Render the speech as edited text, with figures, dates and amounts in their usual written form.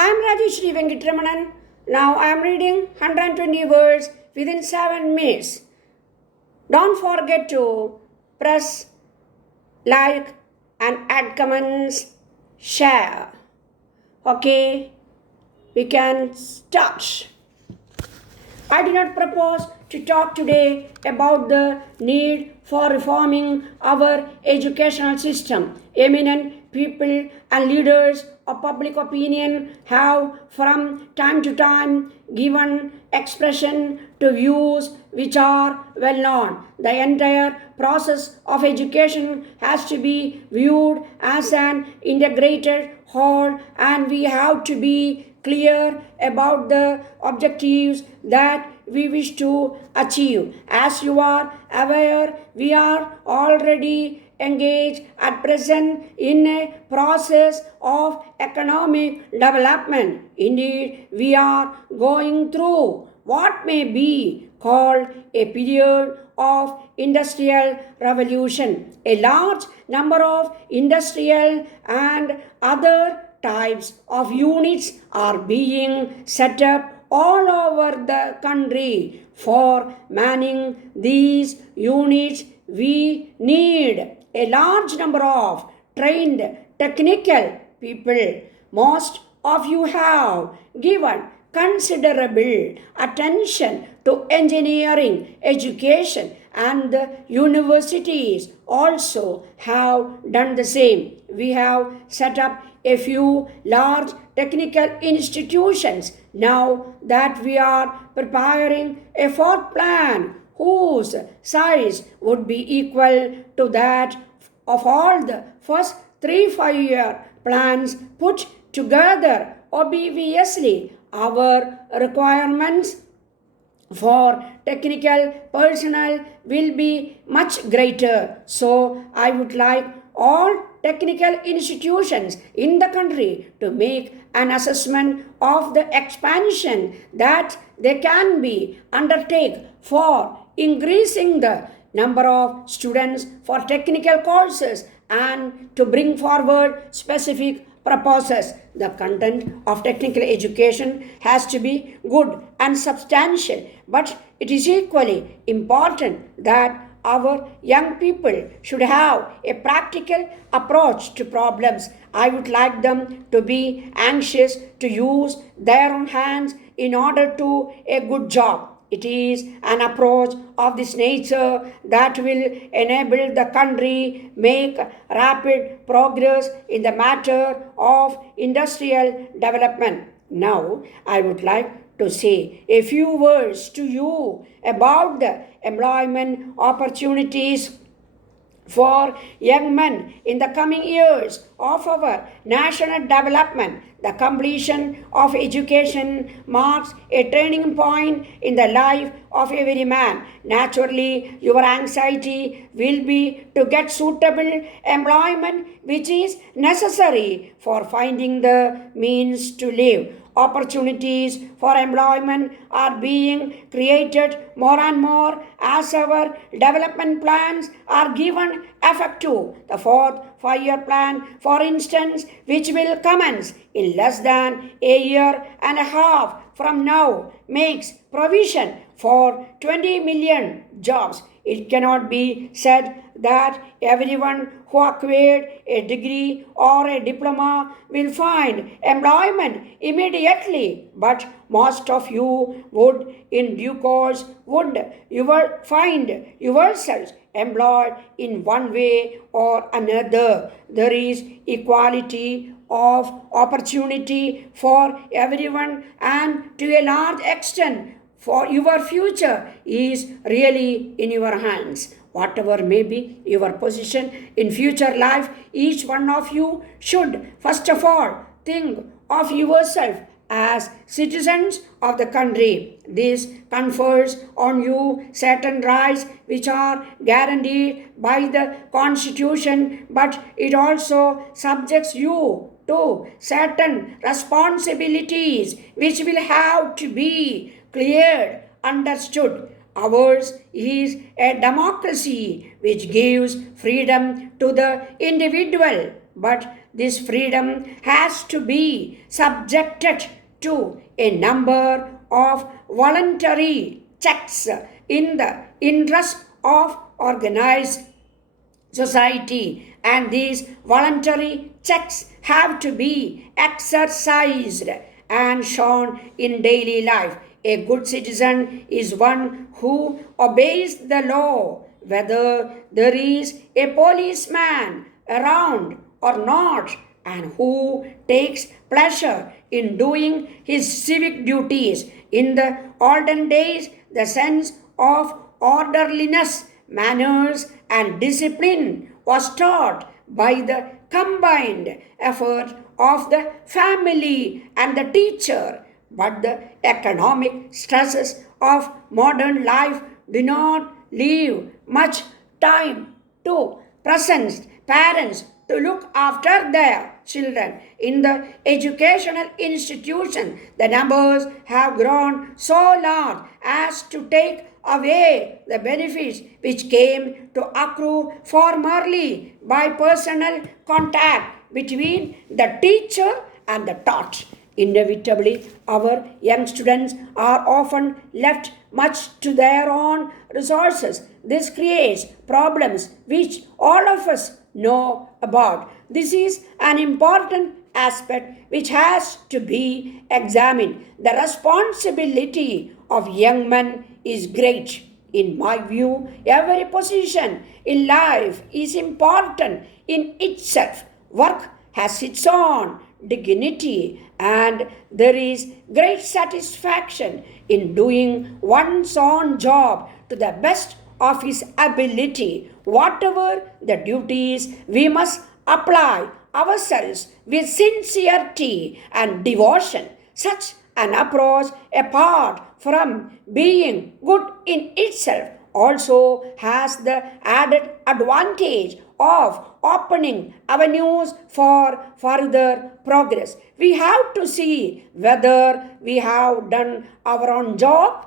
I am Rajesh Sri Venkatramanan. Now I am reading 120 words within 7 minutes. Don't forget to press like and add comments, share. Okay, we can start. I did not propose to talk today about the need for reforming our educational system. Eminent people and leaders of public opinion have from time to time given expression to views which are well known. The entire process of education has to be viewed as an integrated whole, and we have to be clear about the objectives that we wish to achieve. As you are aware, we are already engaged at present in a process of economic development. Indeed, we are going through what may be called a period of industrial revolution. A large number of industrial and other types of units are being set up all over the country. For manning these units, we need a large number of trained technical people. Most of you have given considerable attention to engineering education, and the universities also have done the same. We have set up a few large technical institutions. Now that we are preparing a fourth plan whose size would be equal to that of all the first 3 5-year plans put together. Obviously, our requirements for technical personnel will be much greater. So I would like all technical institutions in the country to make an assessment of the expansion that they can be undertake for increasing the number of students for technical courses and to bring forward specific proposals. The content of technical education has to be good and substantial, but it is equally important that our young people should have a practical approach to problems. I would like them to be anxious to use their own hands in order to do a good job. It is an approach of this nature that will enable the country make rapid progress in the matter of industrial development. Now, I would like to say a few words to you about the employment opportunities for young men in the coming years of our national development. The completion of education marks a turning point in the life of every man. Naturally, your anxiety will be to get suitable employment which is necessary for finding the means to live. Opportunities for employment are being created more and more as our development plans are given effect to. The fourth 5-year plan, for instance, which will commence in less than a year and a half from now, makes provision for 20 million jobs. It cannot be said that everyone who acquired a degree or a diploma will find employment immediately, but most of you would in due course find yourselves employed in one way or another. There is equality of opportunity for everyone, and to a large extent for your future is really in your hands. Whatever may be your position in future life, each one of you should first of all think of yourself as citizens of the country. This confers on you certain rights which are guaranteed by the Constitution, but it also subjects you to certain responsibilities which will have to be cleared, understood. Ours is a democracy which gives freedom to the individual but this freedom has to be subjected to a number of voluntary checks in the interest of organized society, and these voluntary checks have to be exercised and shown in daily life. A good citizen is one who obeys the law, whether there is a policeman around or not, and who takes pleasure in doing his civic duties. In the olden days, the sense of orderliness, manners, and discipline was taught by the combined effort of the family and the teacher. But the economic stresses of modern life do not leave much time to parents to look after their children. In the educational institution, the numbers have grown so large as to take away the benefits which came to accrue formerly by personal contact between the teacher and the taught. Inevitably, our young students are often left much to their own resources. This creates problems which all of us know about. This is an important aspect which has to be examined. The responsibility of young men is great. In my view, every position in life is important in itself. Work has its own dignity, and there is great satisfaction in doing one's own job to the best of his ability. Whatever the duties, we must apply ourselves with sincerity and devotion. Such an approach, apart from being good in itself, also has the added advantage of opening avenues for further progress. We have to see whether we have done our own job